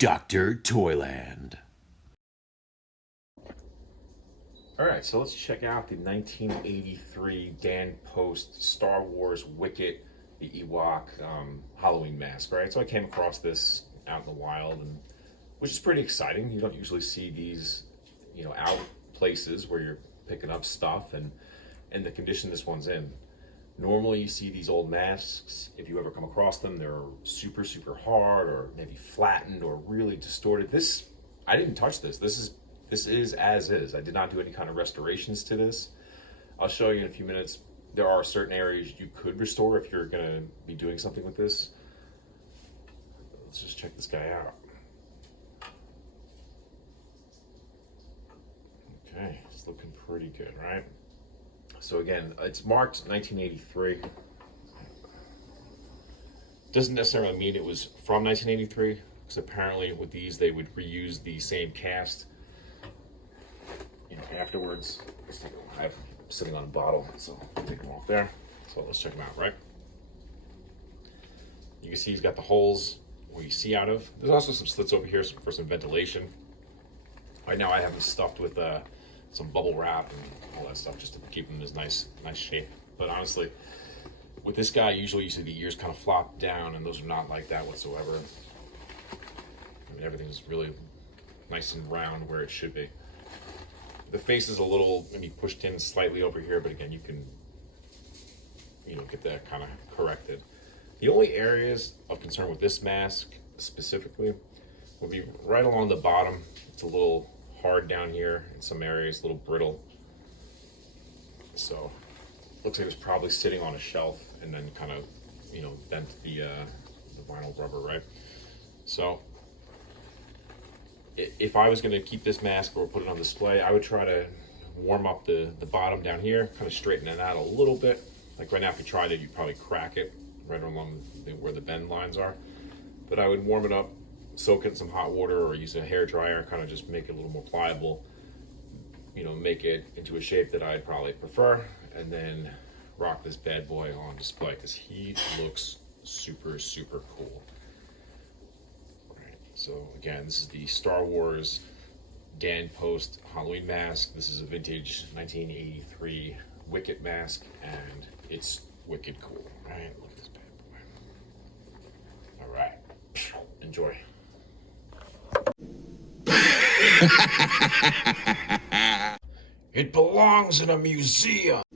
Dr. Toyland. All right, so let's check out the 1983 Dan Post Star Wars Wicket the Ewok Halloween mask. Right, so I came across this out in the wild, and which is pretty exciting. You don't usually see these, out places where you're picking up stuff and the condition this one's in. Normally, you see these old masks. If you ever come across them, they're super, super hard, or maybe flattened, or really distorted. I didn't touch this. This is as is. I did not do any kind of restorations to this. I'll show you in a few minutes. There are certain areas you could restore if you're going to be doing something with this. Let's just check this guy out. Okay, it's looking pretty good, right? So again, it's marked 1983. Doesn't necessarily mean it was from 1983, because apparently with these they would reuse the same cast afterwards. I have them sitting on a bottle, so I'll take them off there. So let's check them out, right? You can see he's got the holes where you see out of. There's also some slits over here for some ventilation. Right now I have them stuffed with some bubble wrap and all that stuff just to keep them in this nice shape. But honestly, with this guy, usually you see the ears kind of flop down, and those are not like that whatsoever. I mean, everything's really nice and round where it should be. The face is a little maybe pushed in slightly over here, but again, you can get that kind of corrected. The only areas of concern with this mask specifically would be right along the bottom. It's a little hard down here in some areas, a little brittle. So looks like it was probably sitting on a shelf and then kind of bent the vinyl rubber, right? So if I was going to keep this mask or put it on display, I would try to warm up the bottom down here, kind of straighten it out a little bit. Like right now, if you tried it, you'd probably crack it right along where the bend lines are. But I would warm it up, soak it in some hot water, or use a hair dryer, kind of just make it a little more pliable, make it into a shape that I'd probably prefer, and then rock this bad boy on display, because he looks super, super cool. So again, this is the Star Wars Dan Post Halloween mask. This is a vintage 1983 Wicket mask, and it's wicked cool, right? Look at this bad boy. All right, enjoy. It belongs in a museum.